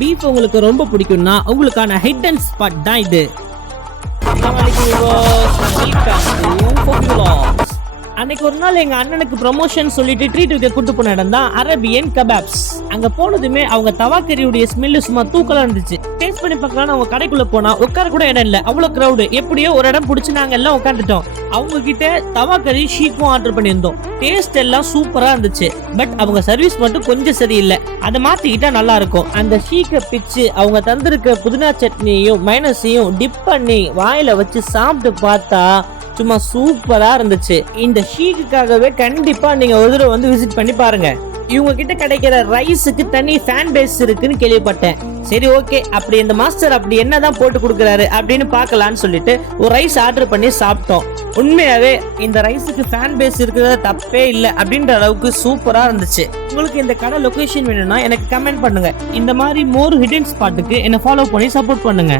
Beef உங்களுக்கு ரொம்ப பிடிக்கும்னா உங்களுக்கான ஹிடன் ஸ்பாட் தான் இது. அன்னைக்கு ஒரு நாள் எங்க அண்ணனுக்கு ப்ரமோஷன் சொல்லிட்டு ட்ரீட் வைக்க கூட்டு போன இடம் தான் அரேபியன் கபாப்ஸ். அங்க போனதுமே அவங்க தவாக்கறியுடைய ஸ்மெல்லு சும்மா தூக்கலா இருந்துச்சு. டேஸ்ட் பண்ணி பார்க்கலாம் அவங்க கடைக்குள்ள போனா உட்கார கூட இடம் இல்ல, அவ்வளவு கிரௌடு. எப்படியோ ஒரு இடம் பிடிச்சி நாங்க எல்லாம் உட்காந்துட்டோம். அவங்க கிட்ட தவாக்கறி ஷீக்கும் ஆர்டர் பண்ணியிருந்தோம். டேஸ்ட் எல்லாம் சூப்பரா இருந்துச்சு. பட் அவங்க சர்வீஸ் மட்டும் கொஞ்சம் சரியில்லை. அதை மாத்திக்கிட்டா நல்லா இருக்கும். அந்த ஷீக்கை பிச்சு அவங்க தந்திருக்க புதினா சட்னியையும் மைனஸையும் டிப் பண்ணி வாயில வச்சு சாப்பிட்டு பார்த்தா சும்மா சூப்பரா இருந்துச்சு. இந்த ஷீக்குக்காகவே கண்டிப்பா நீங்க ஒரு தடவை வந்து விசிட் பண்ணி பாருங்க. இவங்க கிட்ட கிடைக்கிற ரைஸுக்கு தனி ஃபேன் பேஸ் இருக்குன்னு கேள்விப்பட்டேன். சரி ஓகே, அப்படி இந்த மாஸ்டர் அப்படி என்னதான் போட்டு கொடுக்குறாரு அப்படின்னு பார்க்கலான்னு சொல்லிட்டு ஒரு ரைஸ் ஆர்டர் பண்ணி சாப்பிட்டோம். உண்மையாவே இந்த ரைஸுக்கு ஃபேன் பேஸ் இருக்கிறது தப்பே இல்லை அப்படின்ற அளவுக்கு சூப்பரா இருந்துச்சு. உங்களுக்கு இந்த கடை லொகேஷன் வேணும்னா எனக்கு கமெண்ட் பண்ணுங்க. இந்த மாதிரி மோர் ஹிடன் ஸ்பாட்டுக்கு என்ன ஃபாலோ பண்ணி சப்போர்ட் பண்ணுங்க.